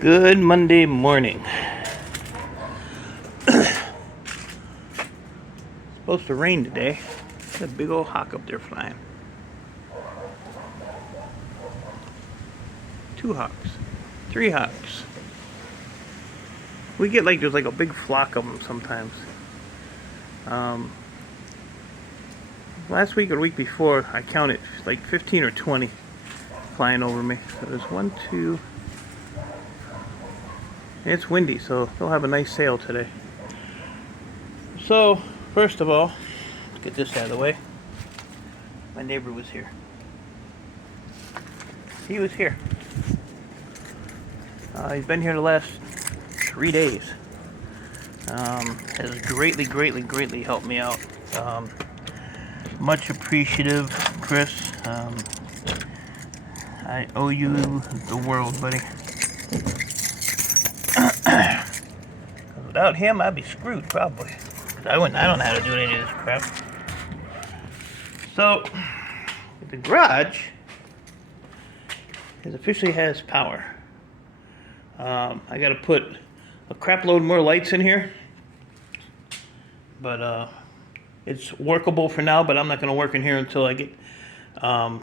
Good Monday morning. Supposed to rain today. Got a big old hawk up there flying. 2 hawks. 3 hawks. We get there's like a big flock of them sometimes. Last week or the week before, I counted like 15 or 20 flying over me. So there's 1, 2. And it's windy, so they'll have a nice sail today. So, first of all, let's get this out of the way. My neighbor was here. He was here. He's been here the last 3 days. Has greatly helped me out. Much appreciative, Chris. I owe you the world, buddy. Without him, I'd be screwed, probably. I don't know how to do any of this crap. So, the garage officially has power. I got to put a crap load more lights in here, but it's workable for now. But I'm not going to work in here until I get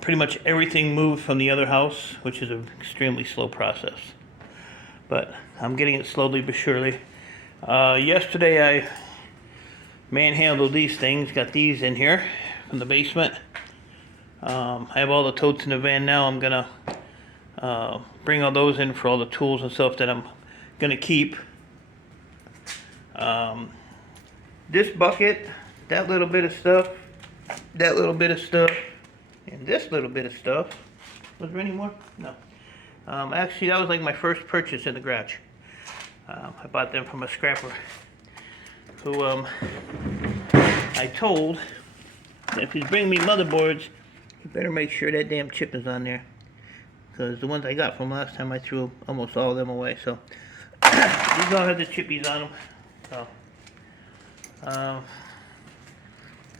pretty much everything moved from the other house, which is an extremely slow process. But I'm getting it slowly but surely. Yesterday I manhandled these things, got these in here from the basement. I have all the totes in the van now. I'm gonna bring all those in for all the tools and stuff that I'm gonna keep. This bucket, that little bit of stuff, that little bit of stuff, and this little bit of stuff. Was there any more? No. Actually, that was like my first purchase in the garage. I bought them from a scrapper who I told that if he's bringing me motherboards, you better make sure that damn chip is on there. Because the ones I got from last time, I threw almost all of them away. So these all have the chippies on them. So,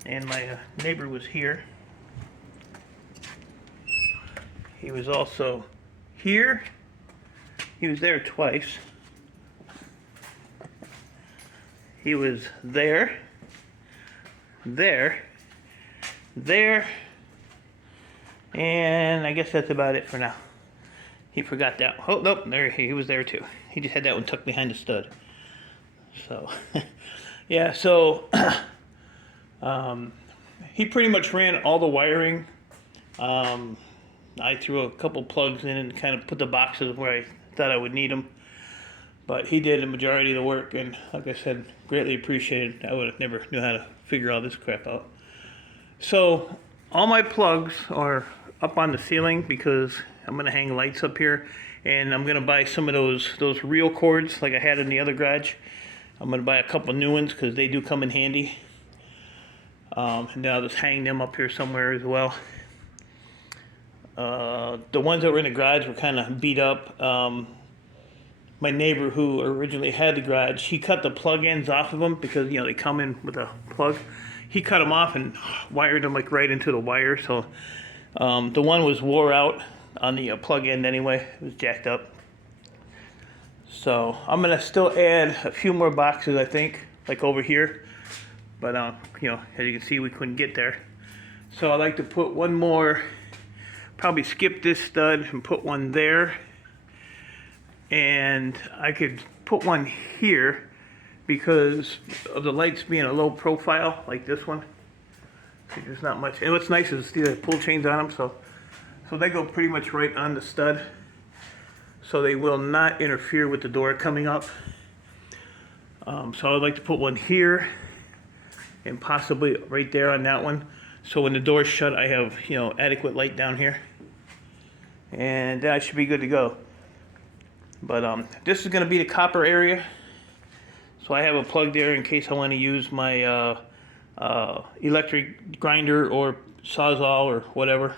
and my neighbor was here. He was also here. He was there twice. He was there, and I guess that's about it for now. He forgot that. Oh, nope, there he was there too. He just had that one tucked behind the stud. So, yeah, so he pretty much ran all the wiring. I threw a couple plugs in and kind of put the boxes where I thought I would need them. But he did the majority of the work, and like I said, greatly appreciated. I would have never knew how to figure all this crap out. So all my plugs are up on the ceiling because I'm gonna hang lights up here, and I'm gonna buy some of those real cords like I had in the other garage. I'm gonna buy a couple new ones because they do come in handy. And then I'll just hang them up here somewhere as well. The ones that were in the garage were kind of beat up. My neighbor who originally had the garage, he cut the plug ends off of them because, you know, they come in with a plug. He cut them off and wired them like right into the wire. So the one was wore out on the plug end anyway. It was jacked up. So I'm going to still add a few more boxes, I think, like over here. But, you know, as you can see, we couldn't get there. So I like to put one more, probably skip this stud and put one there. And I could put one here because of the lights being a low profile like this one. There's not much. And what's nice is the pull chains on them, so they go pretty much right on the stud. So they will not interfere with the door coming up. So I'd like to put one here and possibly right there on that one. So when the door's shut, I have, you know, adequate light down here. And that should be good to go. But this is going to be the copper area, so I have a plug there in case I want to use my electric grinder or sawzall or whatever.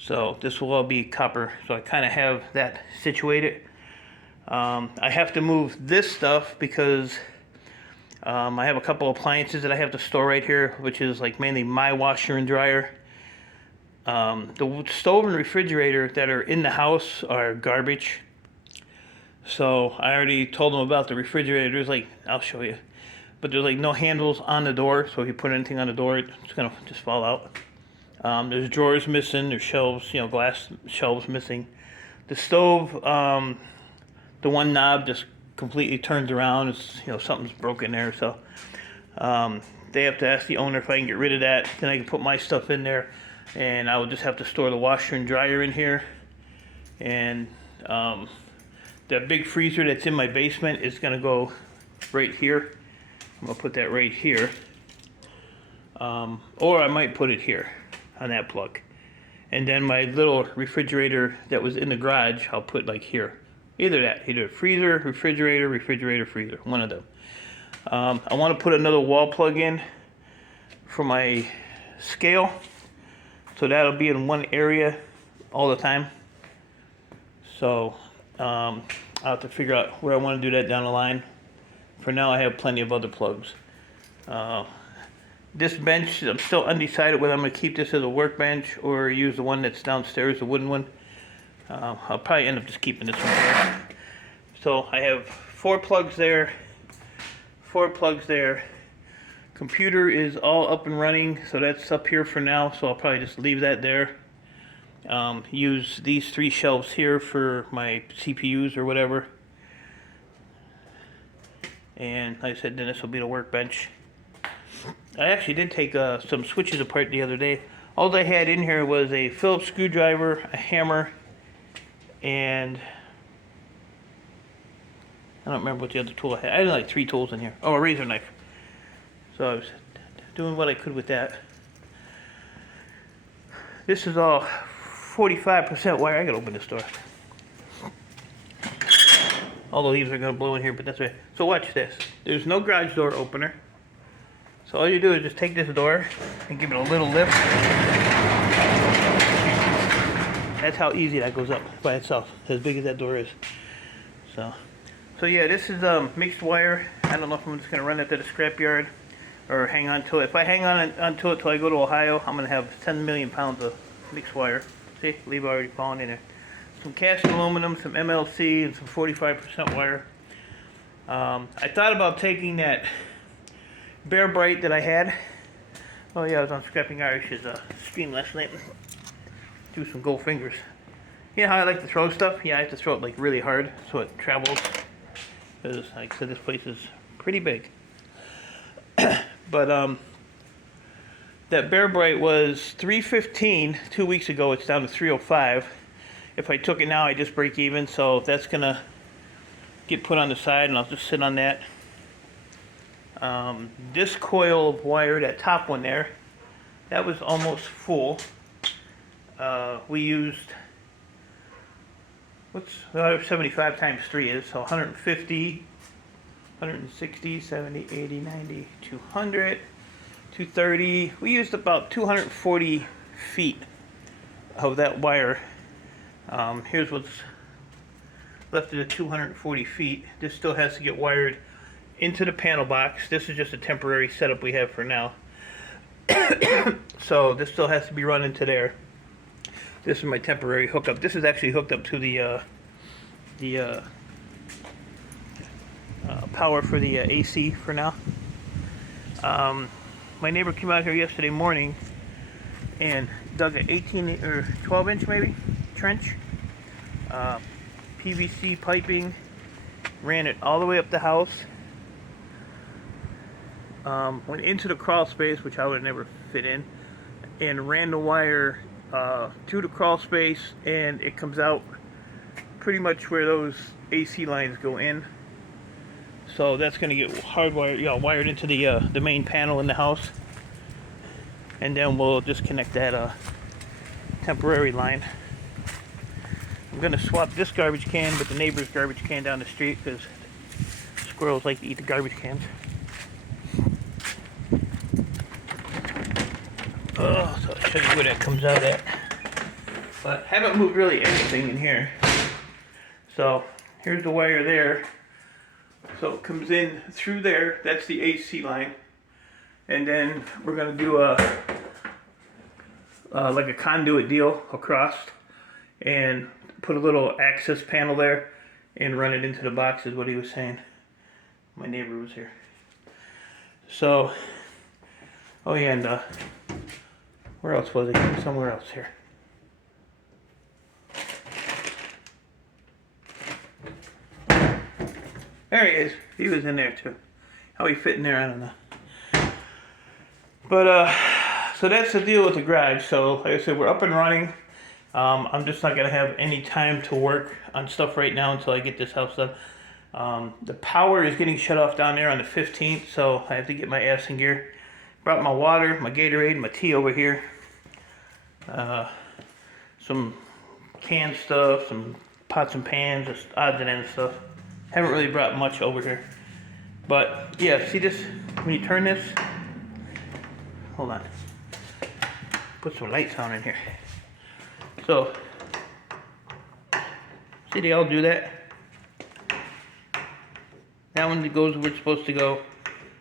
So this will all be copper, so I kind of have that situated. I have to move this stuff because I have a couple appliances that I have to store right here, which is like mainly my washer and dryer. The stove and refrigerator that are in the house are garbage. So I already told him about the refrigerator. There's like, I'll show you, but there's like no handles on the door, so if you put anything on the door, it's gonna just fall out. There's drawers missing, there's shelves, glass shelves missing. The stove, the one knob just completely turns around. It's, something's broken there, so they have to ask the owner if I can get rid of that. Then I can put my stuff in there, and I will just have to store the washer and dryer in here. And that big freezer that's in my basement is gonna go right here. I'm gonna put that right here. Or I might put it here on that plug. And then my little refrigerator that was in the garage, I'll put like here. Either freezer, refrigerator, freezer, one of them. I want to put another wall plug in for my scale. So that'll be in one area all the time. So I'll have to figure out where I want to do that down the line. For now, I have plenty of other plugs. This bench, I'm still undecided whether I'm going to keep this as a workbench or use the one that's downstairs, the wooden one. I'll probably end up just keeping this one here. So I have 4 plugs there, 4 plugs there. Computer is all up and running, so that's up here for now, so I'll probably just leave that there. Use these 3 shelves here for my CPUs or whatever. And like I said, then this will be the workbench. I actually did take some switches apart the other day. All I had in here was a Phillips screwdriver, a hammer, and I don't remember what the other tool I had. I had like 3 tools in here. Oh, a razor knife. So I was doing what I could with that. This is all 45% wire. I gotta open this door. All the leaves are gonna blow in here, but that's right. So watch this. There's no garage door opener. So all you do is just take this door and give it a little lift. That's how easy that goes up by itself, as big as that door is. So yeah, this is mixed wire. I don't know if I'm just gonna run it to the scrapyard or hang on to it. If I hang onto it till I go to Ohio, I'm gonna have 10 million pounds of mixed wire. See, leaf already falling in there. Some cast aluminum, some MLC, and some 45% wire. I thought about taking that Bear Bright that I had. Oh yeah, I was on Scrapping Irish's stream last night. Do some gold fingers. You know how I like to throw stuff? Yeah, I have to throw it like really hard so it travels. Because like I said, this place is pretty big. But that Bear Bright was $315 2 weeks ago. It's down to $305. If I took it now, I just break even. So that's gonna get put on the side, and I'll just sit on that. This coil of wire, that top one there, that was almost full. We used, 75 times 3 is, so 150, 160, 70, 80, 90, 200, 230. We used about 240 feet of that wire. Here's what's left of the 240 feet. This still has to get wired into the panel box. This is just a temporary setup we have for now. So this still has to be run into there. This is my temporary hookup. This is actually hooked up to the power for the AC for now. My neighbor came out here yesterday morning and dug an 18 or 12 inch maybe trench. PVC piping, ran it all the way up the house. Went into the crawl space, which I would never fit in, and ran the wire to the crawl space, and it comes out pretty much where those AC lines go in. So that's going to get hardwired, wired into the main panel in the house, and then we'll just connect that temporary line. I'm going to swap this garbage can with the neighbor's garbage can down the street because squirrels like to eat the garbage cans. Oh, so I'll show you where that comes out at. But haven't moved really anything in here. So here's the wire there. So it comes in through there. That's the AC line. And then we're going to do like a conduit deal across and put a little access panel there. and run it into the box is what he was saying. My neighbor was here. So, oh yeah, and where else was he? Somewhere else here. There he is. He was in there too. How he fit in there, I don't know. But so that's the deal with the garage. So like I said, we're up and running. I'm just not gonna have any time to work on stuff right now until I get this house done. The power is getting shut off down there on the 15th, so I have to get my ass in gear. Brought my water, my Gatorade, my tea over here. Some canned stuff, some pots and pans, just odds and ends stuff. Haven't really brought much over here. But yeah, see this, when you turn this, hold on. Put some lights on in here. So, see they all do that? That one goes where it's supposed to go.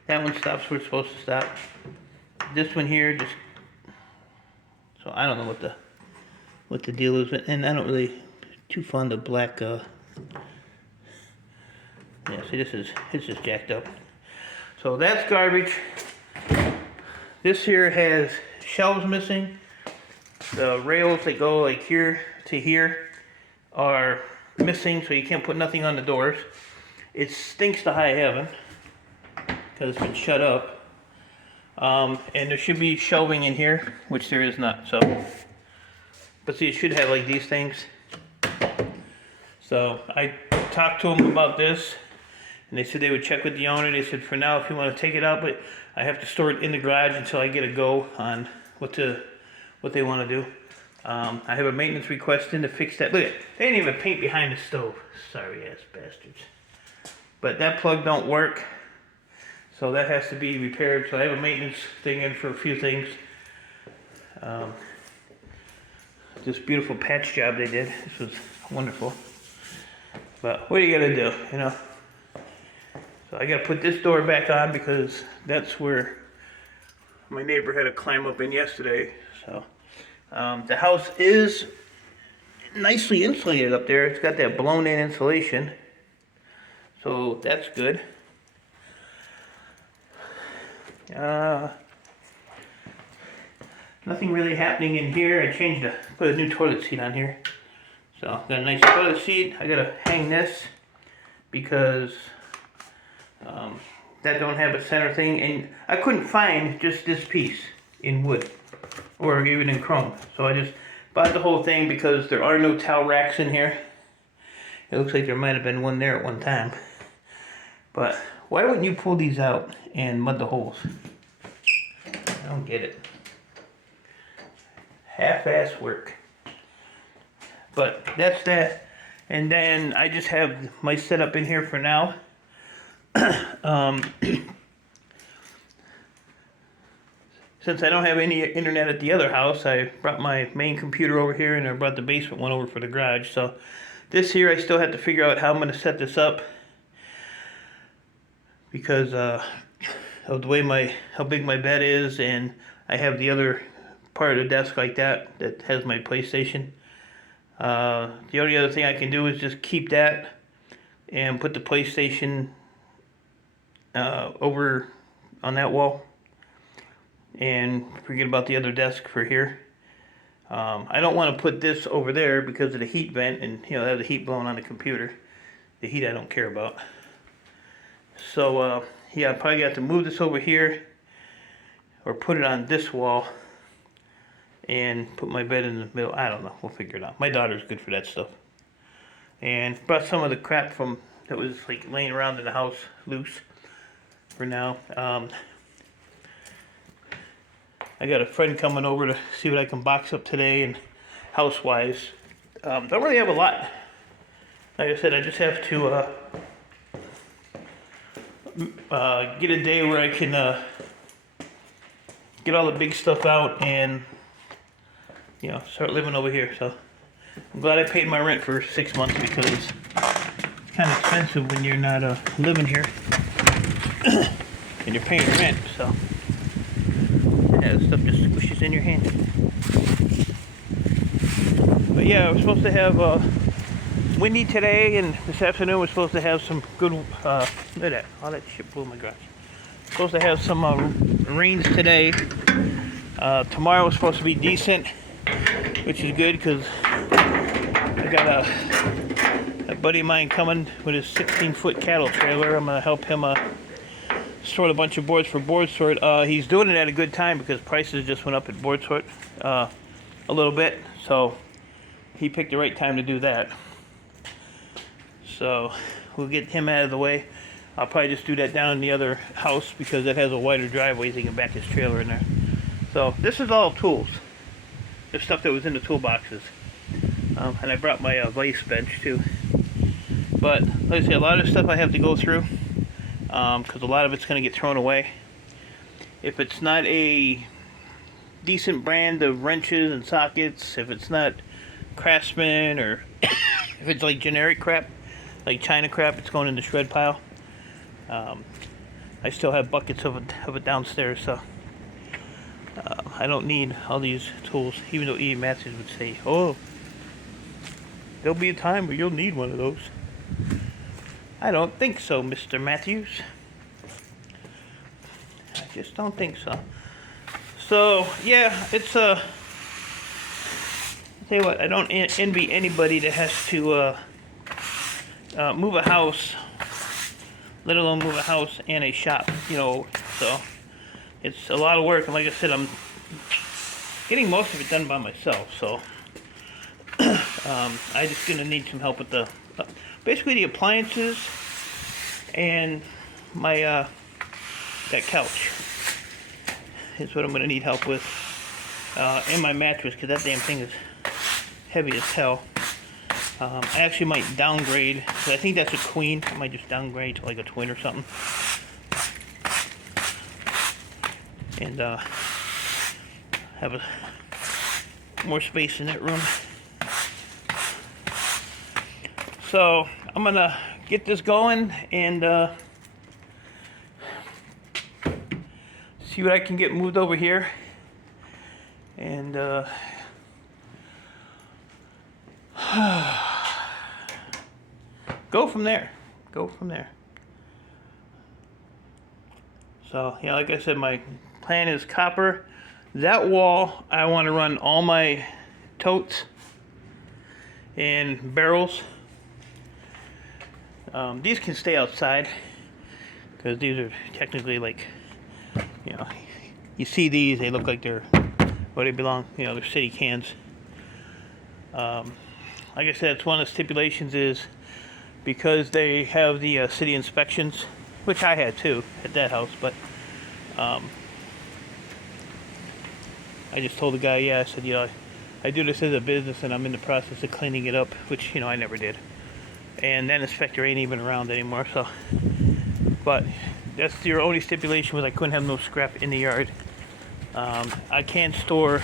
That one stops where it's supposed to stop. This one here just, so I don't know what the deal is, and I don't really too fond of black. Yeah, see it's just jacked up. So that's garbage. This here has shelves missing. The rails that go like here to here are missing, so you can't put nothing on the doors. It stinks to high heaven because it's been shut up. And there should be shelving in here, which there is not. So, but see, it should have like these things. So I talked to them about this, and they said they would check with the owner. They said for now, if you want to take it out, but I have to store it in the garage until I get a go on what they want to do. I have a maintenance request in to fix that. Look, they didn't even paint behind the stove. Sorry ass bastards. But that plug don't work, so that has to be repaired. So I have a maintenance thing in for a few things. This beautiful patch job they did. This was wonderful. But what are you gonna do, you know? So I gotta put this door back on because that's where my neighbor had to climb up in yesterday. So the house is nicely insulated up there. It's got that blown in insulation. So that's good. Nothing really happening in here. I put a new toilet seat on here. So got a nice toilet seat. I gotta hang this because that don't have a center thing, and I couldn't find just this piece in wood or even in chrome. So I just bought the whole thing because there are no towel racks in here. It looks like there might have been one there at one time. But why wouldn't you pull these out and mud the holes? I don't get it. Half-ass work. But that's that. And then I just have my setup in here for now. Since I don't have any internet at the other house, I brought my main computer over here, and I brought the basement one over for the garage. So this here, I still have to figure out how I'm going to set this up, because of the way how big my bed is, and I have the other part of the desk like that has my PlayStation. The only other thing I can do is just keep that and put the PlayStation over on that wall and forget about the other desk for here. I don't want to put this over there because of the heat vent, and you know, have the heat blowing on the computer. The heat I don't care about. So yeah, I probably got to move this over here or put it on this wall and put my bed in the middle. I don't know, we'll figure it out. My daughter's good for that stuff. And brought some of the crap that was like laying around in the house loose for now. I got a friend coming over to see what I can box up today, and house-wise, don't really have a lot. Like I said, I just have to get a day where I can get all the big stuff out and, you know, start living over here. So I'm glad I paid my rent for 6 months, because it's kind of expensive when you're not living here and you're paying rent. So yeah, the stuff just squishes in your hand. But yeah, we're supposed to have windy today, and this afternoon we're supposed to have some good, look at that, all that shit blew my grass. Supposed to have some rains today. Tomorrow is supposed to be decent, which is good because I got a buddy of mine coming with his 16-foot cattle trailer. I'm going to help him sort a bunch of boards for board sort. He's doing it at a good time because prices just went up at board sort a little bit, so he picked the right time to do that. So we'll get him out of the way. I'll probably just do that down in the other house because it has a wider driveway so he can back his trailer in there. So this is all tools. There's stuff that was in the toolboxes. And I brought my vise bench too. But like I say, a lot of stuff I have to go through because a lot of it's going to get thrown away. If it's not a decent brand of wrenches and sockets, if it's not Craftsman, or if it's like generic crap, like China crap, it's going in the shred pile. I still have buckets of it downstairs, so I don't need all these tools, even though Ian Matthews would say, oh, there'll be a time where you'll need one of those. I don't think so, Mr. Matthews. I just don't think so. So, yeah, it's I'll tell you what, I don't envy anybody that has to move a house, let alone move a house and a shop, you know, so it's a lot of work, and like I said, I'm getting most of it done by myself, so I just gonna need some help with the basically the appliances and my that couch is what I'm gonna need help with, and my mattress, because that damn thing is heavy as hell. I actually might downgrade, because I think that's a queen. I might just downgrade to like a twin or something. And have more space in that room. So I'm going to get this going and see what I can get moved over here. And go from there. So, yeah, like I said, my plan is copper. That wall, I want to run all my totes and barrels. These can stay outside because these are technically like, you know, you see these, they look like they're where they belong, you know, they're city cans. Like I said, it's one of the stipulations is because they have the city inspections, which I had too at that house, but I just told the guy, yeah, I said, you know, I do this as a business and I'm in the process of cleaning it up, which, you know, I never did. And that inspector ain't even around anymore, so. But that's your only stipulation, was I couldn't have no scrap in the yard. I can't store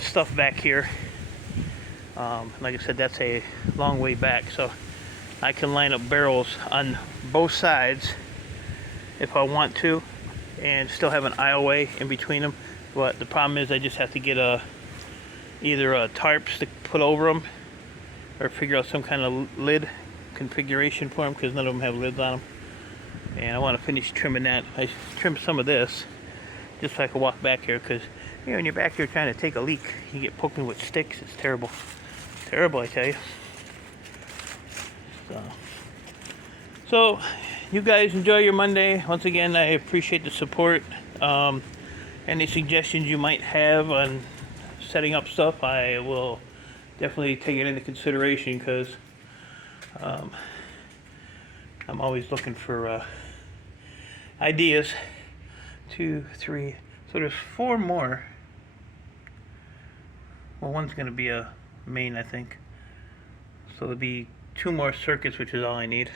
stuff back here. Like I said, that's a long way back, so I can line up barrels on both sides if I want to and still have an aisleway in between them. But the problem is I just have to get either tarps to put over them or figure out some kind of lid configuration for them, because none of them have lids on them. And I want to finish trimming that. I trimmed some of this just so I can walk back here, because you know, when you're back here trying to take a leak, you get poked with sticks. It's terrible. Terrible, I tell you. So you guys enjoy your Monday. Once again, I appreciate the support. Any suggestions you might have on setting up stuff, I will definitely take it into consideration, because I'm always looking for ideas. 2, 3, so there's 4 more. Well, one's going to be a main, I think. So there'll be 2 more circuits, which is all I need.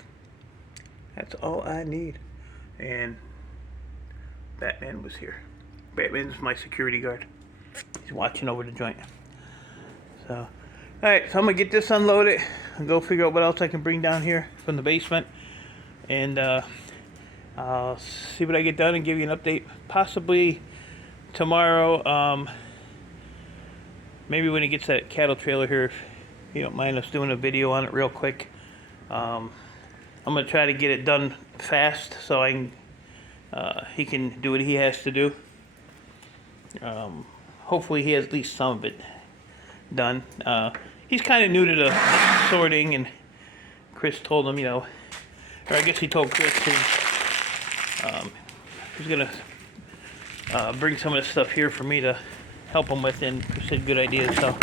That's all I need. And Batman was here. Batman's my security guard. He's watching over the joint. So, alright, so I'm going to get this unloaded and go figure out what else I can bring down here from the basement. And I'll see what I get done and give you an update. Possibly tomorrow, maybe when he gets that cattle trailer here you don't mind us doing a video on it real quick. I'm gonna try to get it done fast so he can do what he has to do. Hopefully he has at least some of it done. He's kind of new to the sorting, and Chris told him, or I guess he told Chris he's gonna bring some of this stuff here for me to help him with, and Chris said good idea. So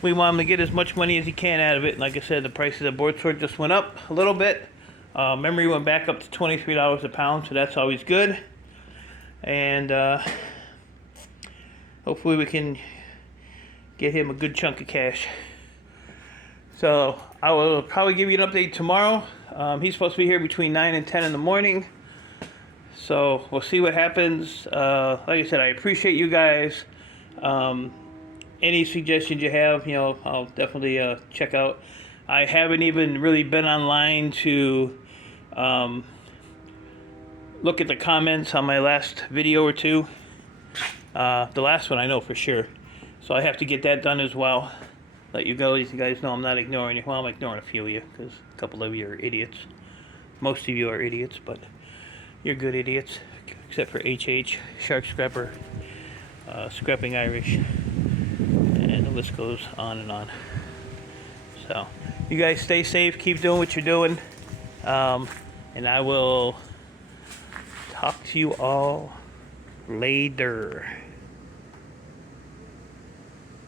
we want him to get as much money as he can out of it. And like I said, the prices of board sort just went up a little bit. Memory went back up to $23 a pound, so that's always good. And hopefully we can get him a good chunk of cash. So I will probably give you an update tomorrow. He's supposed to be here between 9 and 10 in the morning. So we'll see what happens. Like I said, I appreciate you guys. Any suggestions you have, I'll definitely check out. I haven't even really been online to look at the comments on my last video or two. The last one I know for sure. So I have to get that done as well. Let you guys know I'm not ignoring you. Well, I'm ignoring a few of you because a couple of you are idiots. Most of you are idiots, but you're good idiots, except for HH, Shark Scrapper, Scrapping Irish, and the list goes on and on. So you guys stay safe, keep doing what you're doing, and I will talk to you all later.